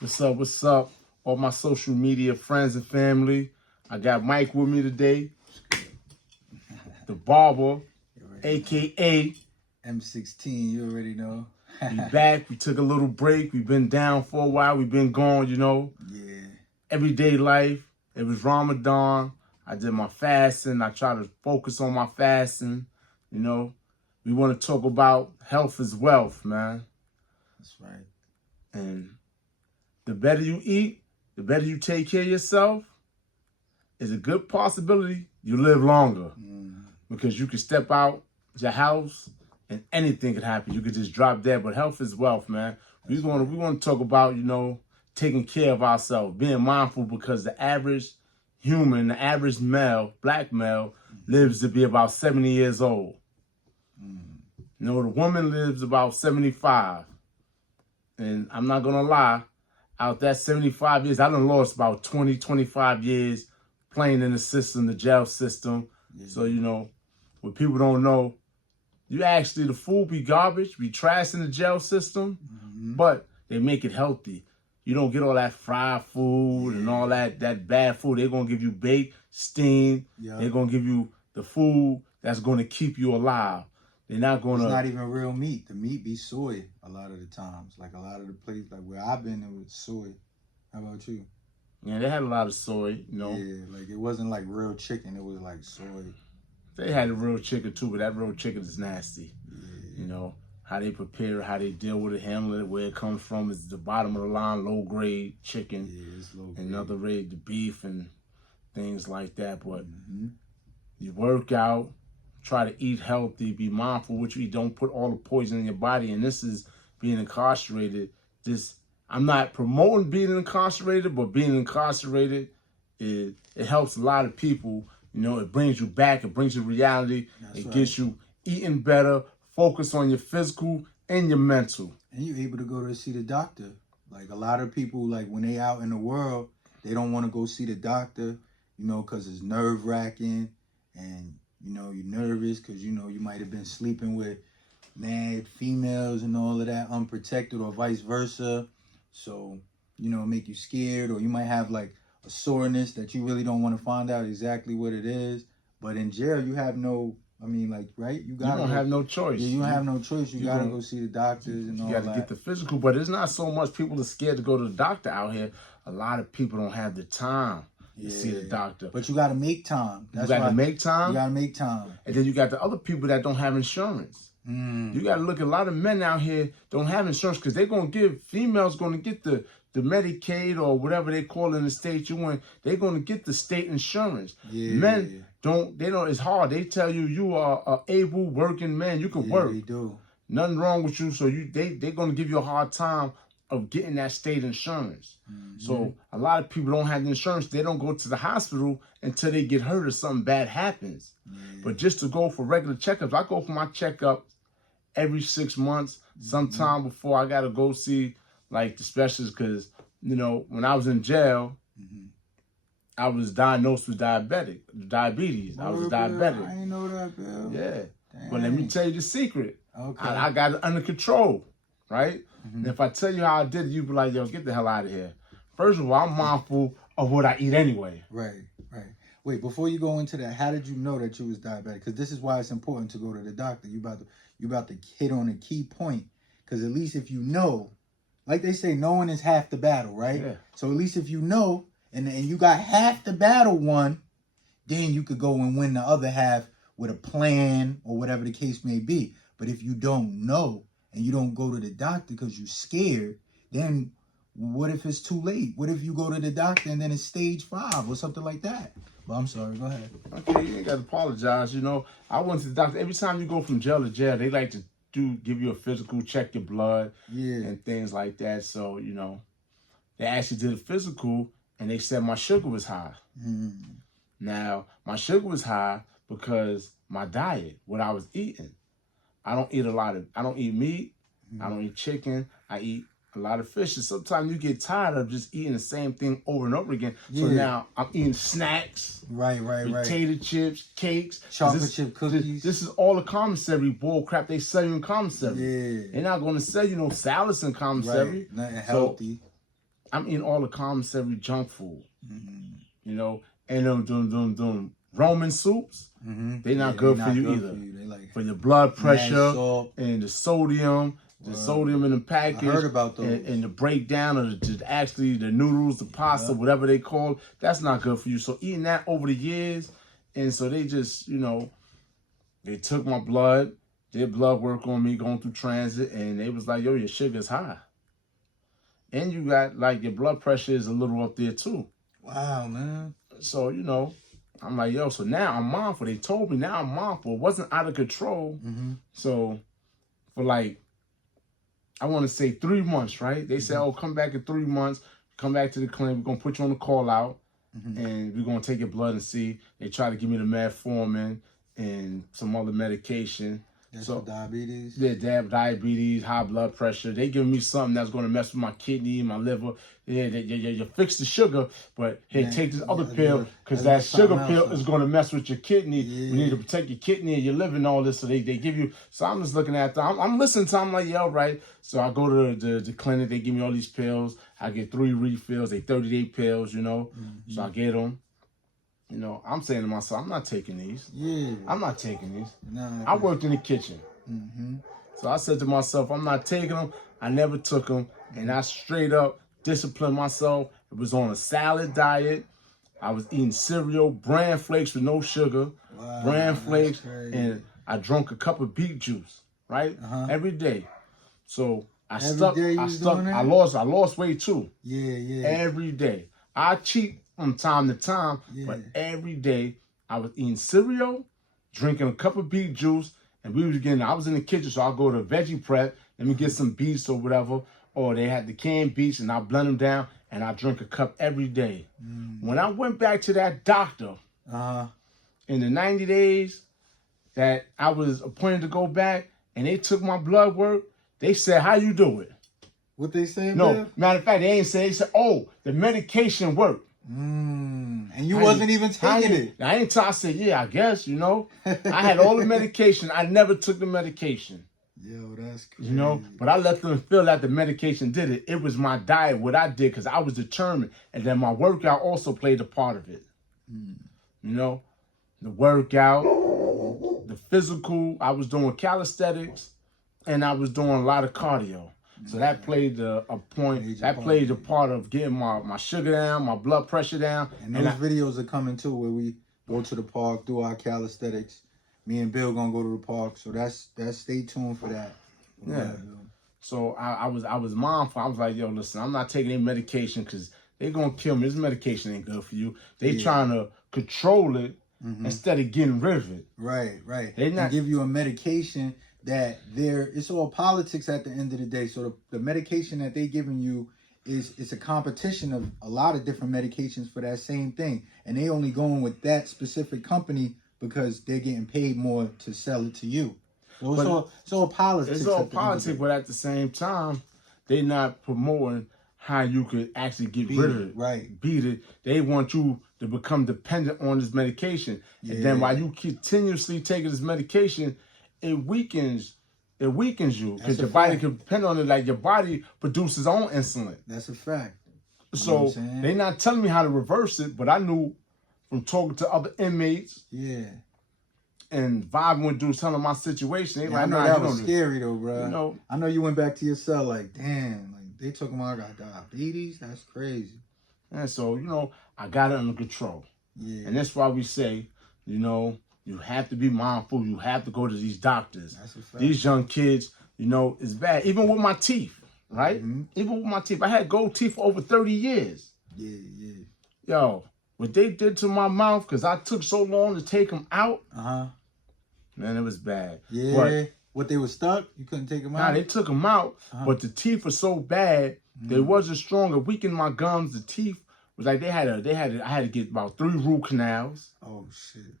What's up? What's up? All my social media friends and family. I got Mike with me today, the barber, aka M16. You already know. we back. We took a little break. We've been down for a while. We've been gone, Yeah. Everyday life. It was Ramadan. I did my fasting. I try to focus on my fasting. We want to talk about health is wealth, man. That's right. And the better you eat, the better you take care of yourself, is a good possibility you live longer. Because you can step out your house and anything could happen. You could just drop dead. But health is wealth, man. We want to talk about, taking care of ourselves, being mindful, because the average human, the average male, black male, lives to be about 70 years old. The woman lives about 75. And I'm not going to lie, out that 75 years, I done lost about 20, 25 years playing in the system, the jail system. Yeah. So, what people don't know, the food be garbage, be trash in the jail system, but they make it healthy. You don't get all that fried food and all that bad food. They're going to give you baked, steamed. Yeah. They're going to give you the food that's going to keep you alive. They're not going to... It's not even real meat. The meat be soy a lot of the times. Like a lot of the places, like where I've been, it was soy. How about you? Yeah, they had a lot of soy, Yeah, like it wasn't like real chicken. It was like soy. They had a real chicken too, but that real chicken is nasty. Yeah. How they prepare it, how they deal with it, handle it, where it comes from is the bottom of the line, low grade chicken. Yeah, it's low grade. And other grade, the beef and things like that. But you work out, try to eat healthy, be mindful what you eat. Don't put all the poison in your body. And this is being incarcerated. I'm not promoting being incarcerated, but being incarcerated, it helps a lot of people. It brings you back. It brings you reality. It gets you eating better, focus on your physical and your mental. And you're able to go to see the doctor. Like a lot of people, like when they out in the world, they don't want to go see the doctor, because it's nerve-wracking. And, you're nervous because, you might have been sleeping with mad females and all of that, unprotected, or vice versa. So, make you scared, or you might have like a soreness that you really don't want to find out exactly what it is. But in jail, you have no, right? You don't have no choice. Yeah, you don't have no choice. You got to go see the doctors and all that. You got to get the physical, but it's not so much people are scared to go to the doctor out here. A lot of people don't have the time to see the doctor. But you got to make time. You got to make time? You got to make time. And then you got the other people that don't have insurance. You got to look at a lot of men out here don't have insurance because they're going to give, females going to get the Medicaid or whatever they call it in the state you want. They're going to get the state insurance. Men it's hard. They tell you are an able working man. You can work. They do. Nothing wrong with you. So they're going to give you a hard time of getting that state insurance. So a lot of people don't have the insurance. They don't go to the hospital until they get hurt or something bad happens. But just to go for regular checkups, I go for my checkup every 6 months, sometime before I got to go see like the specialist, because, when I was in jail, I was diagnosed with diabetes. I was diabetic. I didn't know that, Bill. Yeah. Dang. But let me tell you the secret. Okay. I got it under control, right? And if I tell you how I did it, you'd be like, yo, get the hell out of here. First of all, I'm mindful of what I eat anyway. Right. Wait, before you go into that, how did you know that you was diabetic? Because this is why it's important to go to the doctor. You about to hit on a key point. Because at least if you know, like they say, knowing is half the battle, right? Yeah. So at least if you know, and you got half the battle won, then you could go and win the other half with a plan or whatever the case may be. But if you don't know and you don't go to the doctor because you're scared, then what if it's too late? What if you go to the doctor and then it's stage 5 or something like that? Well, I'm sorry. Go ahead. Okay, you ain't got to apologize. I went to the doctor. Every time you go from jail to jail, they like to give you a physical, check your blood, and things like that. So, they actually did a physical, and they said my sugar was high. Now, my sugar was high because my diet, what I was eating. I don't eat meat. I don't eat chicken. I eat a lot of fish. And sometimes you get tired of just eating the same thing over and over again. So now I'm eating snacks. Right. Potato chips, cakes. Chocolate chip cookies. This is all the commissary bull crap they sell you in commissary. Yeah. They're not going to sell you no salads in commissary. Right. Nothing healthy. I'm eating all the commissary junk food, Mm-hmm. you know, and them Roman soups, they not good for you either. They like for your blood pressure salt. and the sodium in the package. I heard about those. And the breakdown of actually the noodles, the pasta, whatever they call it, that's not good for you. So eating that over the years, and so they just, they took my blood, did blood work on me going through transit, and they was like, yo, your sugar's high. And you got, like, your blood pressure is a little up there, too. Wow, man. So, I'm like, yo, so now I'm mindful. They told me now I'm mindful. It wasn't out of control. Mm-hmm. So, for like, I want to say 3 months, right? They said, oh, come back in 3 months. Come back to the clinic. We're going to put you on the call out. And we're going to take your blood and see. They try to give me the metformin and some other medication. That's for diabetes? Yeah, they have diabetes, high blood pressure. They give me something that's going to mess with my kidney, my liver. Yeah, you fix the sugar, but hey, take this other pill because that sugar pill is going to mess with your kidney. Yeah. We need to protect your kidney and your liver and all this. So they give you. So I'm just looking at them. I'm listening to them. I'm like, yeah, right. So I go to the clinic. They give me all these pills. I get 3 refills. They 30-day pills, So I get them. I'm saying to myself, I'm not taking these. Yeah. I'm not taking these. Nah, I worked in the kitchen. Mm-hmm. So I said to myself, I'm not taking them. I never took them. And I straight up disciplined myself. It was on a salad diet. I was eating cereal, bran flakes with no sugar, bran flakes, and I drank a cup of beet juice, right? Every day. So I lost weight too. Yeah. Every day. I cheat from time to time, but every day I was eating cereal, drinking a cup of beet juice, and I was in the kitchen, so I'll go to Veggie Prep, let me get some beets or whatever, or they had the canned beets, and I blend them down, and I drink a cup every day. When I went back to that doctor, in the 90 days that I was appointed to go back, and they took my blood work, they said, how you do it? What they say? No, matter of fact, they ain't say, they said, oh, the medication worked. And you wasn't even taking it. I ain't I said, yeah, I guess, I had all the medication. I never took the medication. Yo, that's crazy. But I let them feel that the medication did it. It was my diet, what I did, because I was determined. And then my workout also played a part of it. The workout, the physical, I was doing calisthenics, and I was doing a lot of cardio. So that played a part of getting my sugar down, my blood pressure down. And those videos are coming too, where we go to the park, do our calisthenics. Me and Bill gonna go to the park, so that's stay tuned for that. Yeah. So I was mindful. I was like, yo, listen, I'm not taking any medication because they're gonna kill me. This medication ain't good for you. They trying to control it instead of getting rid of it. Right. They not give you a medication that it's all politics at the end of the day. So the medication that they giving you it's a competition of a lot of different medications for that same thing. And they only going with that specific company because they're getting paid more to sell it to you. So it's all politics. It's all politics, but at the same time, they're not promoting how you could actually get rid of it. Right. Beat it. They want you to become dependent on this medication. And then while you continuously taking this medication, it weakens you because your body can depend on it. Like your body produces its own insulin. That's a fact. So they're not telling me how to reverse it, but I knew from talking to other inmates. Yeah. And vibing with dudes telling my situation. They I know that was scary though, bro. I know you went back to your cell like, damn, like they talking about I got diabetes. That's crazy. And so, I got it under control. Yeah. And that's why we say, you have to be mindful. You have to go to these doctors. That's a fact. These young kids, it's bad. Even with my teeth, right? Even with my teeth. I had gold teeth for over 30 years. Yeah. Yo, what they did to my mouth, because I took so long to take them out, man, it was bad. Yeah. But, what, they were stuck? You couldn't take them out? Nah, they took them out, but the teeth were so bad, they wasn't strong. It weakened my gums. The teeth was like, I had to get about 3 root canals. Oh, shit.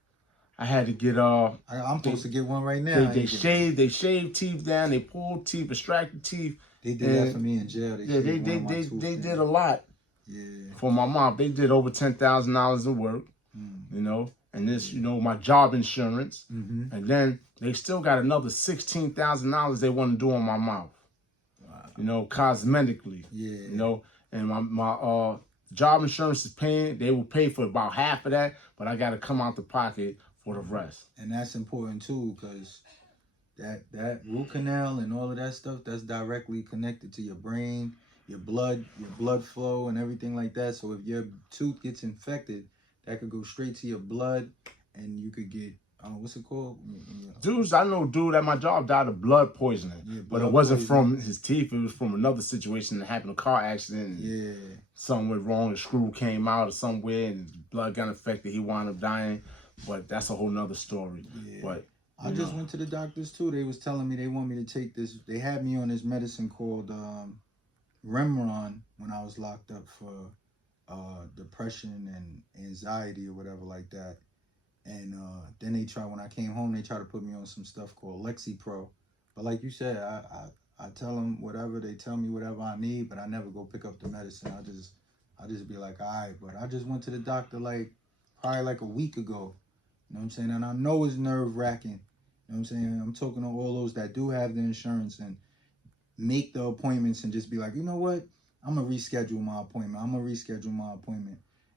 I had to get I'm supposed to get one right now. They shaved teeth down. They pulled teeth, extracted teeth. They did that for me in jail. They did a lot. Yeah. For my mom, they did over $10,000 of work. And this, my job insurance, and then they still got another $16,000 they want to do on my mouth. Wow. Cosmetically. Yeah. and my job insurance is paying. They will pay for about half of that, but I got to come out the pocket for the rest. And that's important too, because that root canal and all of that stuff, that's directly connected to your brain, your blood flow and everything like that. So if your tooth gets infected, that could go straight to your blood, and you could get what's it called? I know dude at my job died of blood poisoning, but it wasn't from his teeth. It was from another situation that happened, a car accident. Yeah. Something went wrong, the screw came out or somewhere, and his blood got infected. He wound up dying, but that's a whole nother story. Yeah. But I just went to the doctors too. They was telling me they want me to take this. They had me on this medicine called Remron when I was locked up for depression and anxiety or whatever like that. And then when I came home, they tried to put me on some stuff called Lexapro. But like you said, I tell them whatever, they tell me whatever I need, but I never go pick up the medicine. I just be like, all right. But I just went to the doctor probably like a week ago. You know what I'm saying? And I know it's nerve wracking. You know what I'm saying? I'm talking to all those that do have the insurance and make the appointments and just be like, you know what? I'm going to reschedule my appointment.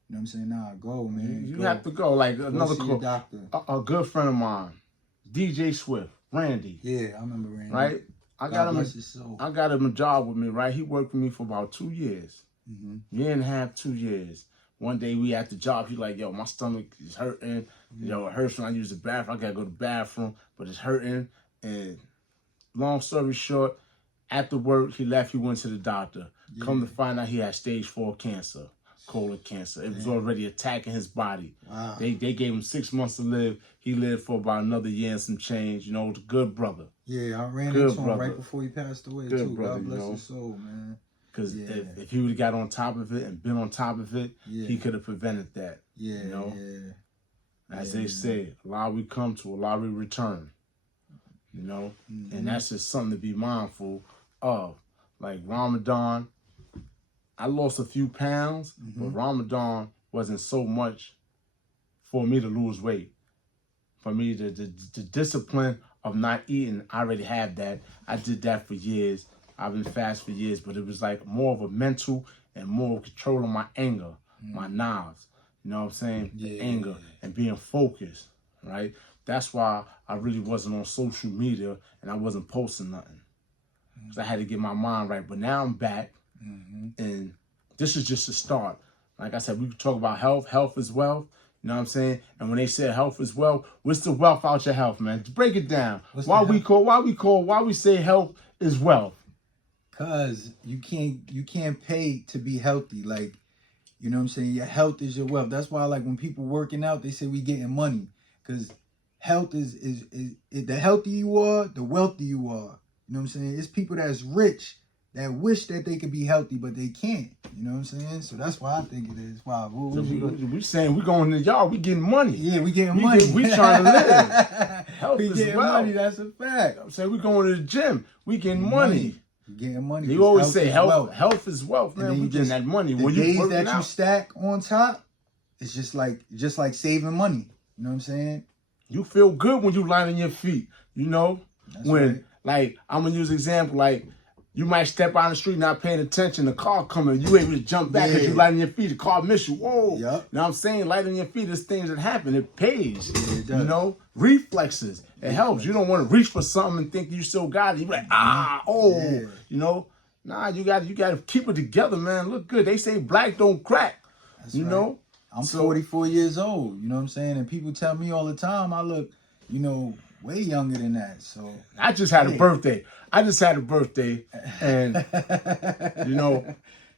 You know what I'm saying? Nah, go, man. You have to go. Like another doctor. A good friend of mine, DJ Swift, Randy. Yeah, I remember Randy. Right? I got him a job with me, right? He worked with me for about 2 years. Year and a half, 2 years. One day we at the job, he like, yo, my stomach is hurting. Yo, it hurts when I use the bathroom. I gotta go to the bathroom, but it's hurting. And long story short, after work, he left, he went to the doctor. Yeah. Come to find out he had stage 4 cancer, colon cancer. It was already attacking his body. Wow. They gave him 6 months to live. He lived for about another year and some change. You know, good brother. Yeah, I ran into him right before he passed away, too. Brother, God bless his soul, man. Because if he would have got on top of it and been on top of it, he could have prevented that. Yeah, you know? As they man. say, Allah we come to, Allah we return. You know? And that's just something to be mindful of. Like Ramadan, I lost a few pounds, but Ramadan wasn't so much for me to lose weight. For me, the discipline of not eating, I already have that. I did that for years. I've been fast for years, but it was like more of a mental and more control of my anger, my nerves. You know what I'm saying? Anger and being focused, right? That's why I really wasn't on social media and I wasn't posting nothing. Because I had to get my mind right. But now I'm back, and this is just a start. Like I said, we could talk about health. Health is wealth. You know what I'm saying? And when they say health is wealth, what's the wealth out your health, man? Break it down. Why we say health is wealth? Cause you can't pay to be healthy. Like, you know what I'm saying? Your health is your wealth. That's why, like, when people working out, they say we getting money. Cause health is the healthier you are, the wealthier you are. You know what I'm saying? It's people that's rich that wish that they could be healthy, but they can't. You know what I'm saying? So that's why I think it is. Wow. We saying we going to the yard, we getting money. Yeah, we getting money. We trying to live. Health we is getting wealth. money. That's a fact. I'm saying we going to the gym, we getting money. Getting money. You always say health is wealth, man. We getting that money. The days that you stack on top, it's just like saving money. You know what I'm saying? You feel good when you lie on your feet. You know? That's when right. Like, I'm gonna use an example, like you might step out on the street not paying attention, the car coming, you able to jump back because you light on your feet, the car miss you. Whoa. Yep. You know what I'm saying? Light on your feet is things that happen. It pays. Yeah, it does. You know? Reflexes. It helps. You don't want to reach for something and think you still got it. You be like, you know? Nah, you gotta keep it together, man. Look good. They say black don't crack. That's you right. know? I'm 44 years old, you know what I'm saying? And people tell me all the time I look, you know, way younger than that. So I just had a birthday. And you know,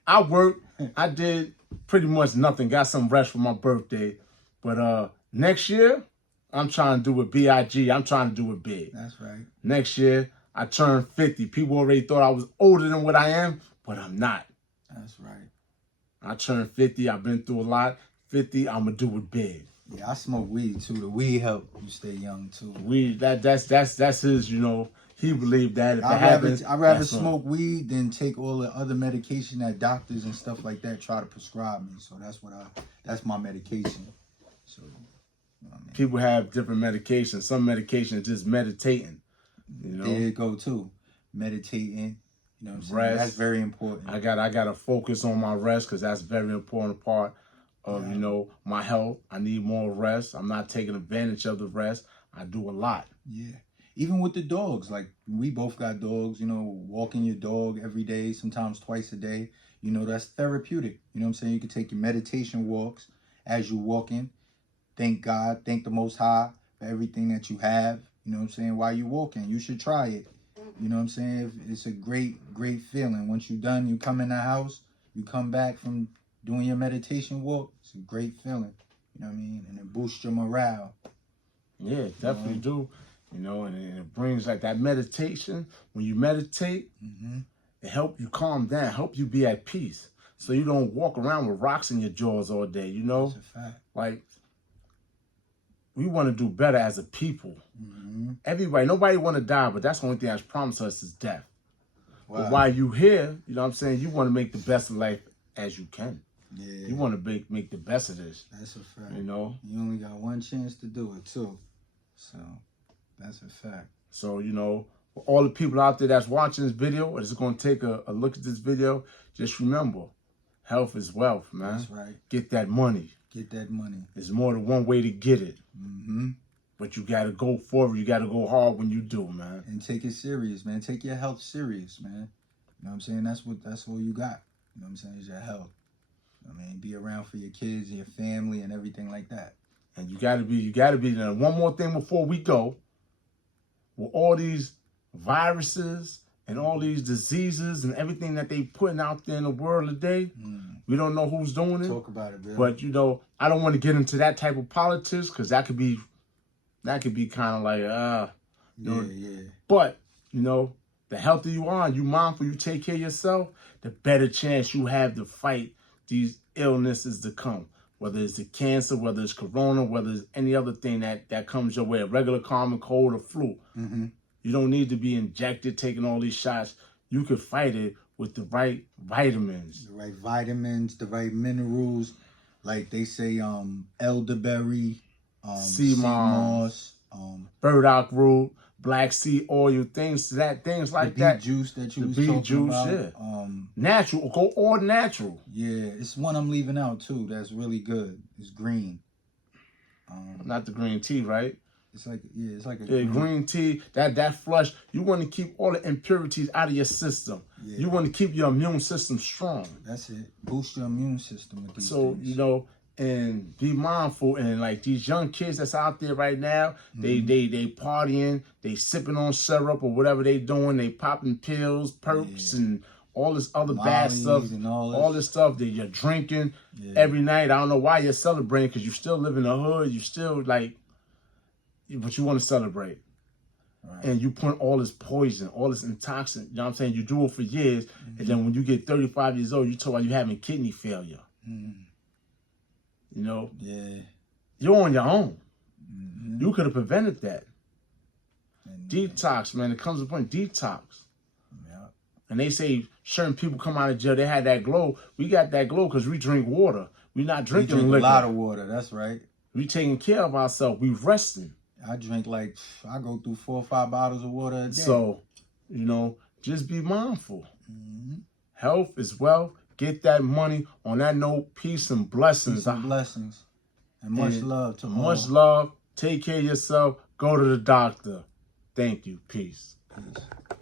I worked. I did pretty much nothing. Got some rest for my birthday. But next year, I'm trying to do it big. I'm trying to do it big. That's right. Next year, I turned 50. People already thought I was older than what I am, but I'm not. That's right. I turned 50. I've been through a lot. 50, I'm gonna do it big. Yeah, I smoke weed too. The weed help you stay young too. Weed, that's his, you know, he believed that if it happens. I'd rather smoke weed than take all the other medication that doctors and stuff like that try to prescribe me. So that's my medication. So you know what I mean? People have different medications. Some medication is just meditating. You know? There you go too. Meditating. You know what I'm saying? Rest. That's very important. I gotta focus on my rest because that's a very important part of you know my health. I need more rest. I'm not taking advantage of the rest. I do a lot. Yeah. Even with the dogs, like we both got dogs, you know, walking your dog every day, sometimes twice a day, you know, that's therapeutic. You know what I'm saying? You can take your meditation walks as you're walking. Thank God, thank the Most High for everything that you have. You know what I'm saying? While you're walking, you should try it. You know what I'm saying? It's a great feeling. Once you're done, you come in the house, you come back from doing your meditation walk. It's a great feeling. You know what I mean? And it boosts your morale. Yeah, definitely do. You know, and it brings like that meditation. When you meditate, it helps you calm down, help you be at peace. So you don't walk around with rocks in your jaws all day, you know? That's a fact. Like, we want to do better as a people. Everybody, nobody want to die, but that's the only thing that's promised us is death. Wow. But while you here, you know what I'm saying, you want to make the best of life as you can. Yeah. You want to make the best of this. That's a fact. You know? You only got one chance to do it, too. So, that's a fact. So, you know, for all the people out there that's watching this video or that's going to take a look at this video, just remember, health is wealth, man. That's right. Get that money. Get that money. There's more than one way to get it. But you got to go forward. You got to go hard when you do, man. And take it serious, man. Take your health serious, man. You know what I'm saying? That's all you got. You know what I'm saying? Is your health. I mean, be around for your kids and your family and everything like that. And you got to be, now, one more thing before we go. With all these viruses and all these diseases and everything that they putting out there in the world today, we don't know who's doing it. Talk about it, Bill. But, you know, I don't want to get into that type of politics because that could be kind of like, you know. Yeah. But, you know, the healthier you are, you mindful, you take care of yourself, the better chance you have to fight these illnesses to come. Whether it's the cancer, whether it's corona, whether it's any other thing that comes your way, a regular common cold or flu. You don't need to be injected, taking all these shots. You could fight it with the right vitamins. The right vitamins, the right minerals. Like they say, elderberry, sea moss, burdock root, black seed oil, things like the that. beet juice that you was beet talking juice, about. yeah. Natural, go all natural. Yeah, it's one I'm leaving out too. That's really good. It's green. Not the green tea, right? It's like a green tea. That flush. You want to keep all the impurities out of your system. Yeah. You want to keep your immune system strong. That's it. Boost your immune system with these So things. you know, and be mindful. And like these young kids that's out there right now, they partying, they sipping on syrup or whatever they doing. They popping pills, perps, and all this other bad stuff. And all this stuff that you're drinking every night. I don't know why you're celebrating because you still live in the hood. You still like, but you want to celebrate. Right. And you put all this poison, all this intoxicant. You know what I'm saying? You do it for years. And then when you get 35 years old, you talk about you having kidney failure. You know? Yeah. You're on your own. You could have prevented that. Detox, man. It comes upon detox. And they say certain people come out of jail, they had that glow. We got that glow because we drink water. We're not drinking liquor. A lot of water, that's right. We taking care of ourselves. We resting. I go through 4 or 5 bottles of water a day. So, you know, just be mindful. Health is wealth. Get that money. On that note, peace and blessings. Peace and blessings. And much love to all. Much love. Take care of yourself. Go to the doctor. Thank you. Peace.